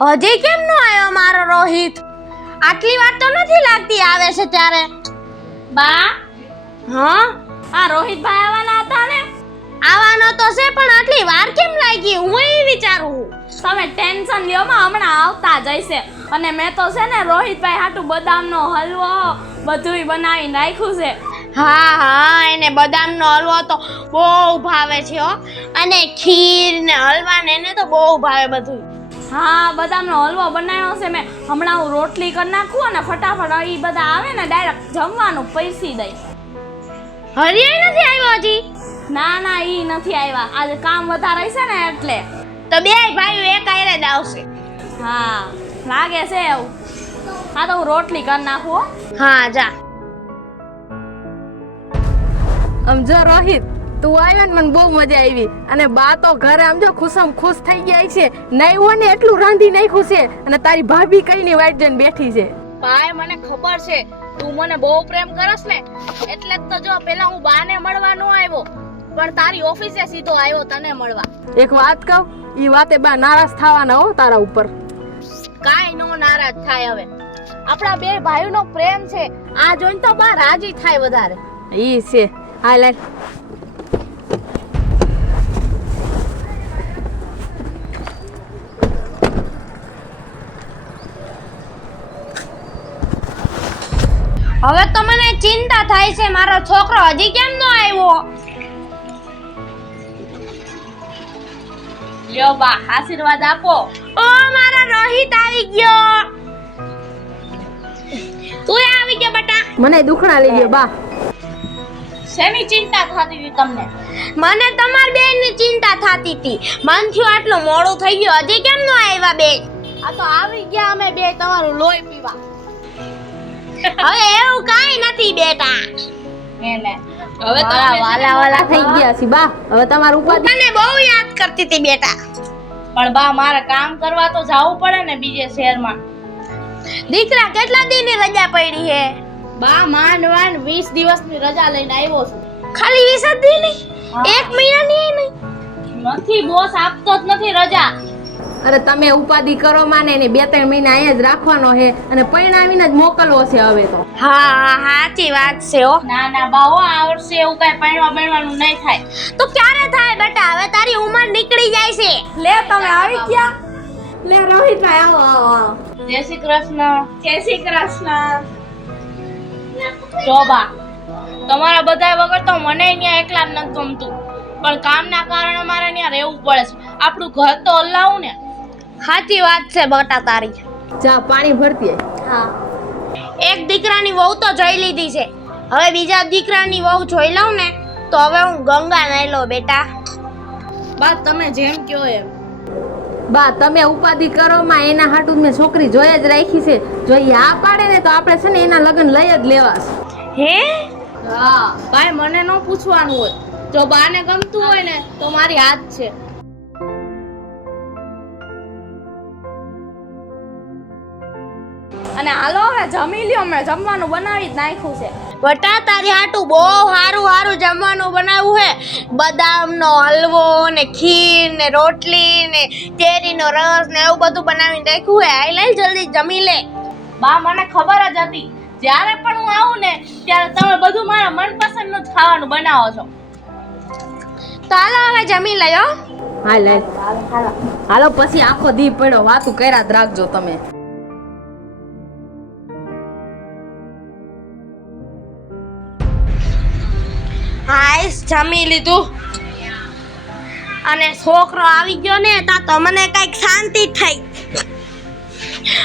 હજી કેમ નો આવ્યો મારો રોહિત? આટલી વાર તો નથી લાગતી આવે છે ત્યારે. બા હા આ રોહિતભાઈ આવવાના હતા ને? આવવાનો તો છે પણ આટલી વાર કેમ લાગી હું એ વિચારું. તમે ટેન્શન લ્યો માં, હમણાં આવતા જ હશે. અને મેં તો છે ને રોહિતભાઈ હાટું બદામનો હલવો બધુંય બનાવીને રાખ્યું છે. હા હા એને બદામનો હલવો તો બહુ ભાવે છે હો. અને ખીર ને હલવા ને એને તો બહુ ભાવે બધું. હા બદામનો હલવો બનાવ્યો છે મેં. હમણાં હું રોટલી કરી નાખું અને ફટાફટ એ બધા આવે ને ડાયરેક્ટ જમવાનું પૈસી દઈ. હરિયાઈ નથી આવ્યો હજી? ના ના ઈ નથી આવ્યા, આજે કામ વધારે છે ને એટલે. તો બે ભાઈઓ એક આયરે જ આવશે. હા લાગે છે એવું. હા તો હું રોટલી કરી નાખું હો. હા જા. આમ જો રોહિત તું આવ્યો ને મને બહુ મજા આવી. અને બા તો ઘરે આમ જો ખુશમ ખુશ થઈ ગયા છે. નહીં હોય ને એટલું રાંધી નાખ્યું છે. અને તારી ભાભી કઈની વાટ જોઈને બેઠી છે. ભાઈ મને ખબર છે તું મને બહુ પ્રેમ કરસ ને, એટલે જ તો જો પેલા હું બાને મળવા ન આવ્યો પણ તારી ઓફિસે સીધો આવ્યો તને મળવા. એક વાત કહું, ઈ વાતે બા નારાજ થવાના હો તારા ઉપર. કાઈ નો નારાજ થાય. હવે આપણા બે ભાઈઓનો પ્રેમ છે આ જોઈને તો બા રાજી થાય વધારે. ઈ છે. હા લે હવે તો મને ચિંતા થાય છે મારો છોકરો હજી કેમ નો આવ્યો. લ્યો બા આશીર્વાદ આપો. ઓ મારા રોહિત આવી ગયો. તું આવી ગયો બેટા. મને દુખણા લઈ ગયો બા. શેની ચિંતા થતી હતી તમને? મને તમાર બેનની ચિંતા થતી હતી. મન થયું આટલું મોડું થઈ ગયું હજી કેમ નો આવ્યા બેન. આ તો આવી ગયા અમે બે તમારું લોહી પીવા. હવે એવું કાઈ નથી બેટા. એને હવે તો વાલા વાલા થઈ ગયા છે બા. હવે તમારું ઉપાધિ મને બહુ યાદ કરતી હતી બેટા. પણ બા મારે કામ કરવા તો જવું પડે ને બીજે શહેરમાં. દીકરા કેટલા દિનની રજા પડી હે? બા માંડ 20 દિવસની રજા લઈને આવ્યો છું. ખાલી 20 દિનની? એક મહિનાની નહીં? નથી બોસ આપતો જ નથી રજા. અરે તમે ઉપાધિ કરો માને ને 2-3 મહિના અહીંયા જ રાખવાનો છે. અને પરિણામીને જ મોકલવો છે હવે તો. હા હા સાચી વાત છે હો. ના ના બા હો આ વર્ષે એવું કઈ બનવાનું નહીં થાય. તો ક્યારે થાય બેટા? હવે તારી ઉંમર નીકળી જાય છે. લે તમે આવી ગયા. લે રોહિતભાઈ આવો આવો આવો. જય શ્રી કૃષ્ણ. જય શ્રી કૃષ્ણ. જો બા તમારા બધા વગર તો મને અહીંયા એકલા જ નથી ગમતું. પણ કામના કારણે મારે ત્યાં રહેવું પડે છે. આપણું ઘર તો હલાવું ને. સાચી વાત છે બેટા તારી. જા પાણી ભરતી આય. હા એક દીકરાની વહુ તો જોઈ લીધી છે. હવે બીજા દીકરાની વહુ જોઈ લઉં ને તો હવે હું ગંગા નાઈ લઉં બેટા. બા તમે જેમ કહો એમ. બા તમે ઉપાધિ કરો માં એના હાટું મેં છોકરી જોઈ જ રાખી છે. જો ઈ આ પાડે ને તો આપણે છે ને એના લગ્ન લઈ જ લેવાશે. હે? હા ભાઈ મને ન પૂછવાનું હોય. જો બાને ગમતું હોય ને તો મારી હાથ છે. અને હાલો હવે જમી લ્યો. મેં જમવાનું બનાવી જ નાખ્યું છે. બેટા તારી હાટું બહુ સારું જમવાનું બનાવ્યું હે. બદામનો હલવો ને ખીર ને રોટલી ને કેરીનો રસ ને એવું બધું બનાવીને રાખ્યું હે. આઈ લઈ જલ્દી જમી લે. બા મને ખબર જ હતી જ્યારે પણ હું આવું ને ત્યારે તમે બધું મારા મનપસંદનું જ ખાવાનું બનાવો છો. તો હાલો હવે જમી લયો. હા લે હાલો પછી આખો દી પડ્યો વાતું કર્યા જ રાખજો તમે. હાઈસ જમી લીધું. અને છોકરો આવી ગયો ને તો મને કઈક શાંતિ થઈ.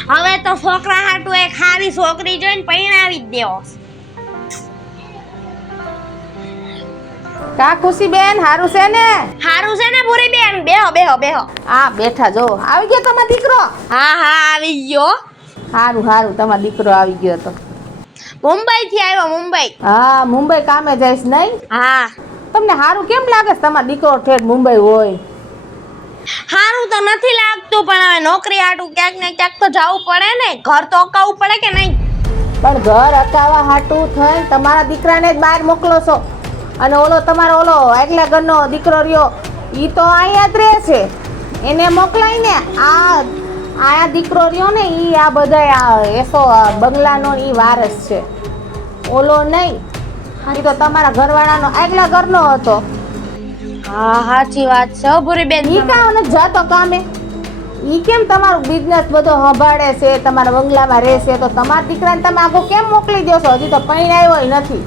હવે તો છોકરા હાટું એક સારી છોકરી જોઈને પરણાવી જ દેવો. કા ખુશી બેન હારું છે ને? સારું છે ને પૂરી બેન? બેહો બેહો બેહો. આ બેઠા જો આવી ગયો તમારો દીકરો. હા હા આવી ગયો. હારું હારું તમારો દીકરો આવી ગયો તો. મુંબઈ થી આવ્યો. મુંબઈ. હા મુંબઈ કામે જઈશ નહીં? હા. તમને હારું કેમ લાગે છે તમારો દીકરો ઠેઠ મુંબઈ હોય? સારું તો નથી લાગતું પણ હવે નોકરી હાટું ક્યાંક ને ક્યાંક તો જવું પડે ને. ઘર તો અકાવવું પડે કે નહીં? પણ ઘર અકાવા હાટું થઈને તમારા દીકરાને જ બહાર મોકલો છો. અને ઓલો તમારો ઓલો આગલા ઘરનો દીકરો રહ્યો ઈ તો અહીંયા જ રહે છે. એને મોકલાય ને. આ આ દીકરો રહ્યો ને ઈ આ બધા એસો બંગલાનો ઈ વારસ છે, ઓલો નહીં. ઈ તો તમારા ઘરવાળાનો આગલા ઘરનો હતો. હા સાચી વાત છે ભૂરી બેન. ઈ કામ નથી જાતો કામે. ઈ કેમ તમારું બિઝનેસ બધો સંભાળે છે, તમારા બંગલામાં રહેશે, તો તમારા દીકરાને તમે આગો કેમ મોકલી દો છો? હજી તો પરણાવ્યો નથી.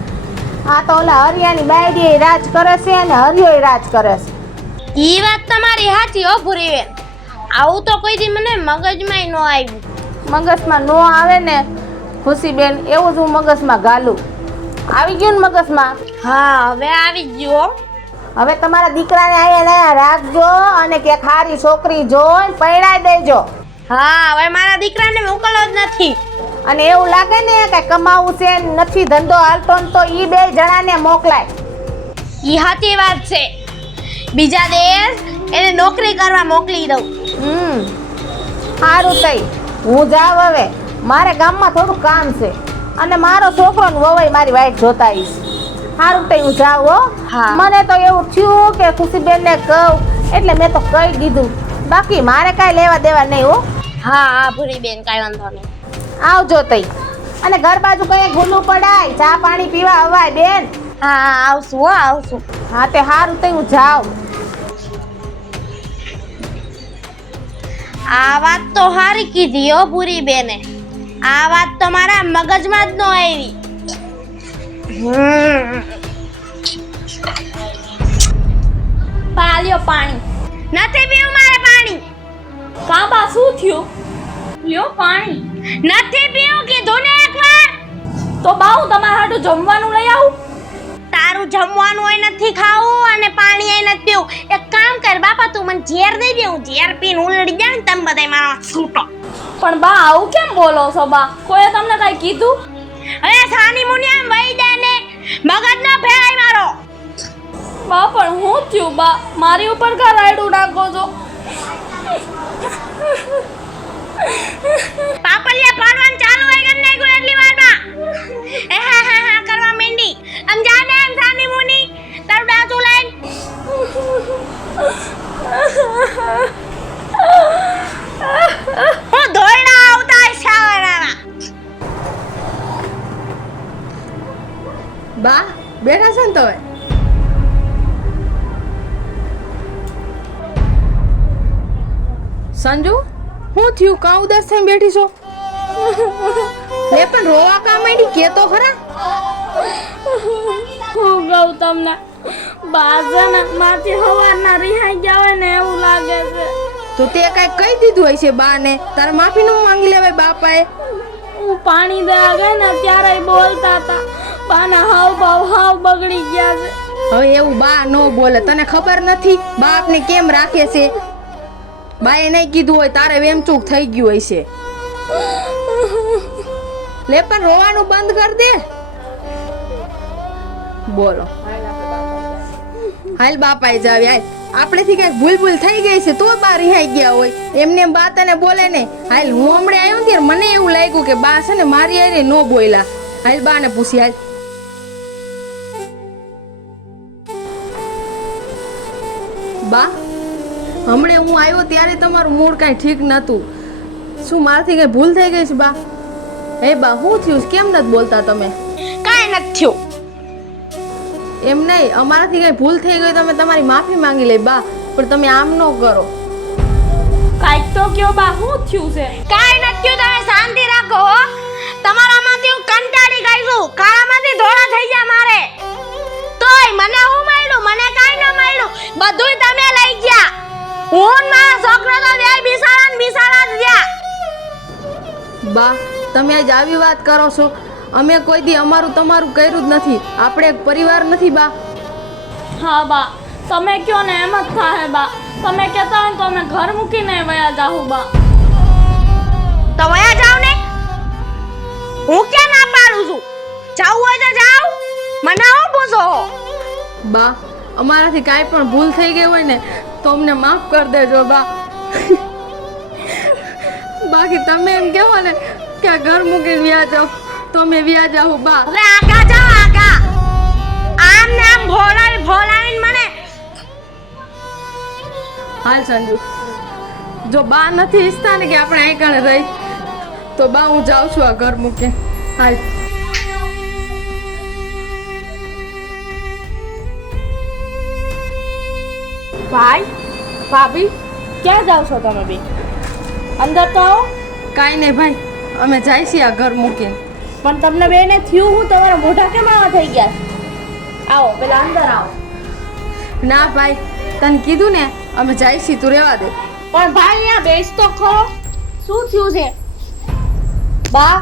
આ તો ઓલા હરિયાની બાયડી રાજ કરે છે અને હરિયો રાજ કરે છે. ઈ વાત તમારી સાચી હો ભૂરી બેન. આવું તો કોઈ દી મને મગજમાં ન આવ્યું. મગજમાં નો આવે ને ખુશીબેન, એવું જ હું મગજમાં ગાલું. આવી ગયું ને મગજમાં? હા હવે આવી ગયો. હવે તમારા દીકરાને અહીંયા રાખજો અને કે ખારી છોકરી જોઈને પરણાઈ દેજો. હા હવે મારા દીકરાને મોકલવો જ નથી. અને એવું લાગે ને કે કમાવું છે નથી, ધંધો હાલતો ને, તો ઈ બે જણાને મોકલાય. ઈ સાચી વાત છે. બીજા દેશ એને નોકરી કરવા મોકલી દઉં. સારું તઈ હું જાવ હવે. મારે ગામમાં થોડું કામ છે અને મારો છોકરો ને વવાઈ મારી વાઈફ જોતા આવીશ. સારું તઈ હું જાવ હો. હા. મને તો એવું થયું કે ખુશીબેનને કહું એટલે મેં તો કહી દીધું. બાકી મારે કાંઈ લેવા દેવા નહીં હો. હા હા ભૂરી બેન કાંઈ વાંધો નહીં. આવજો તઈ. અને ઘર બાજુ કઈ ભૂલું પડાય, ચા પાણી પીવા અવાય બેન. હા હા આવશું હો આવશું. હા તે સારું તઈ હું જાઉં. આ વાત તો હારી કીધી હો ભૂરી બેને. આ વાત તો મારા મગજમાં જ ન આવી. પાલ્યો પાણી. નથી પીવું મારે પાણી. કાબા શું થયું? લ્યો પાણી. નથી પીવું કીધું ને એકવાર. તો બા હું તમારા હાટું જમવાનું લઈ આવું? તારું જમવાનું હોય નથી ખાવું અને પાણી હોય નથી પીવું. એક કામ કર બાપા, તું મને ઝેર દઈ દે. હું ઝેર પીને ઉલડી જાઉં ને તમે બધાય મારા છૂટો. પણ બા આવું કેમ બોલો છો બા? કોઈએ તમને કઈ કીધું? હવે સાની મુની આમ વઈ જા ને, મગજ ન ફેરાય મારો. બા પણ હું થયું બા? મારી ઉપર કા રાયડું નાખો છો? પાપલિયા પાડવાનું ચાલુ હોય કેમ નહીં કોઈ એટલી વારમાં? એ હા હા હા કરવા માંડી. આમ જા ને આમ સાની મુની તારું ડાચું લઈને. હું ધોરણા આવતા શાવરામાં. બા બેઠા છે ને તમે? સંજુ હું થયું? કાં ઉદાસ થઈને બેઠી છો? લે પણ રોવા કાં માંડી? કે તો ખરા. હું કહું તમને, બા છે ને માથી હવારના રિહાઈ ગયા હોય ને એવું લાગે છે. તો તે કાંઈ કહી દીધું હશે બા ને? તારે માફી ન માંગી લેવાય બાપાએ? હું પાણી દેવા ગઈ ને ત્યારે બોલતા હતા. બાના હાવ ભાવ હાવ બગડી ગયા છે. હવે એવું બા ન બોલે. તને ખબર નથી બાપને કેમ રાખે છે? બાએ નહીં કીધું હોય તારે વેમચૂક થઈ ગયું હશે. લે પણ રોવાનું બંધ કર દે. બોલો હાલ બાપાએ જાવ. હાલ આપણેથી કઈક ભૂલ થઈ ગઈ છે તો બા રિહાઈ ગયા હોય. એમને બા તને બોલે ને. હાલ હું હમણાં આવ્યો ને ત્યારે મને એવું લાગ્યું કે બા છે ને મારી હારે નો બોલ્યા. હાલ બા ને પૂછી. હાલ બા હમણે હું આવ્યો ત્યારે તમારું મૂડ કાંઈ ઠીક નહોતું. શું મારાથી કઈ ભૂલ થઈ ગઈ છે બા? હે બા શું થયું? કેમ નથી બોલતા તમે? કાંઈ નથી થયું. એમ નહીં, અમારાથી કઈ ભૂલ થઈ ગઈ તમે તમારી માફી માંગી લે બા, પણ તમે આમ ન કરો. કાંઈક તો કયો બા, શું થયું છે? કાંઈ નથી થયું. તમે શાંતિ રાખો હો. તમારામાંથી હું કંટાળી ગઈ છું. કાળામાંથી ધોળા થઈ ગયા મારે. તોય મને હું મળ્યું? મને કાંઈ ન મળ્યું. બધુંય તમે લઈ ગયા. હું ને મારા છોકરો તો બે બિસાડા જ રહ્યા. બા તમે આજ આવી વાત કરો છો? અમે કોઈ દી અમારું તમારું કર્યું જ નથી. આપણે એક પરિવાર નથી બા? હા બા, તમે કયો ને એમ જ થાય બા. તમે કહેતા હોય તો અમે ઘર મૂકીને વયા જાઉં બા. તો વયા જાવ ને. હું ક્યાં ના પાડું છું? જાવું હોય તો જાવ. મને હું પૂછો? બા અમારાથી કાંઈ પણ ભૂલ થઈ ગઈ હોય ને તો અમને માફ કરી દેજો બા. બાકી તમે એમ કહેવો ને કે આ ઘર મૂકીને વ્યા જાઓ તો અમે વ્યા જાઉં બા. હવે આગા જાવ આગા. આમ ને આમ ભોળાવીને મને. હાલ સંજુ જો બા નથી ઈચ્છતા ને કે આપણે અહીં કણે રહી, તો બા હું જાઉં છું આ ઘર મૂકે. હાલ. ભાઈ ભાભી ક્યાં જાવ છો તમે બે? અંદર તો આવો. કાંઈ નહીં ભાઈ, અમે જાય છીએ આ ઘર મૂકીને. પણ તમને બેને થયું હું તમારા મોઢા કેમ આવા થઈ ગયા છે? આવો પેલા અંદર આવો. ના ભાઈ, તને કીધું ને અમે જાય છીએ, તું રહેવા દે. પણ ભાઈ અહીંયા બેસ તો ખરો. શું થયું છે? બા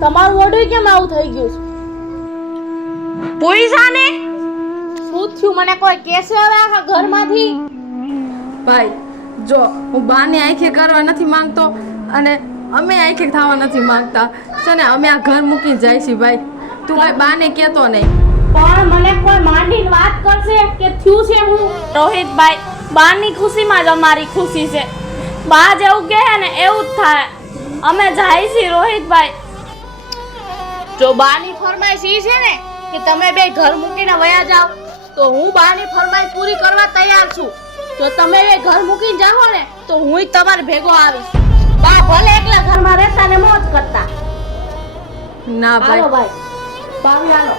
તમારું મોઢું કેમ આવું થઈ ગયું છે? પોઈસાને શું થયું મને કોઈ કહેશે હવે આખા ઘરમાંથી? ભાઈ જો, હું બાને આંખે કરવા નથી માંગતો અને અમે આંખે થવા નથી માંગતા. છે ને, અમે આ ઘર મૂકીને જાય છીએ ભાઈ. તું ભાઈ બાને કહેતો નહીં. પણ મને કોઈ માંડીને વાત કરશે કે થયું છે હું? રોહિતભાઈ, બાની ખુશીમાં જ અમારી ખુશી છે. બા જેવું કહે ને એવું જ થાય. અમે જાય છીએ રોહિતભાઈ. જો બાની ફરમાઈશ ઈ છે ને કે તમે બે ઘર મૂકીને વયા જાઓ, તો હું બાની ફરમાઈશ પૂરી કરવા તૈયાર છું. જો તમે બે ઘર મૂકીને જાઓ ને તો હુંય તમારે ભેગો આવીશ. બા ભલે એકલા ઘરમાં રહેતા ને મોજ કરતા. ના હાલો ભાઈ. ભાઈ, ભાભી હાલો.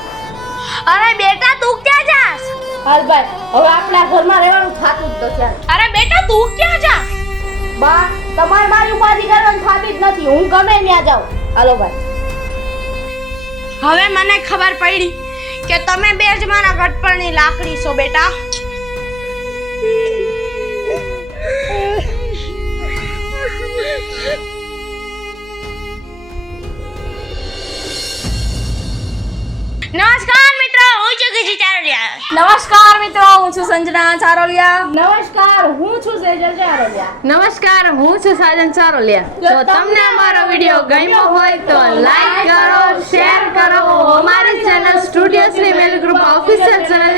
અરે બેટા તું ક્યાં જાસ? હાલ ભાઈ, હવે આપણા ઘરમાં રહેવાનું થાતું જ નથી. અરે બેટા તું ક્યાં જાસ? બા તમારે મારી ઉપાધિ કરવાની થાતી જ નથી. હું ગમે ત્યાં જાઉં. હાલો ભાઈ. હવે મને ખબર પડી કે તમે બે જ મારા ગટપણની લાકડી છો બેટા. નમસ્કાર મિત્રો, હું છું ગીજી ચારોલિયા. નમસ્કાર મિત્રો, હું છું સંજના ચારોલિયા. નમસ્કાર, હું છું સેજલ ચારોલિયા. નમસ્કાર, હું છું સાજન ચારોલિયા. જો તમને અમારો વિડીયો ગમ્યો હોય તો લાઈક કરો, શેર કરો. અમારી ચેનલ સ્ટુડિયો શ્રી મેલ ગ્રુપ ઓફિશિયલ ચેનલ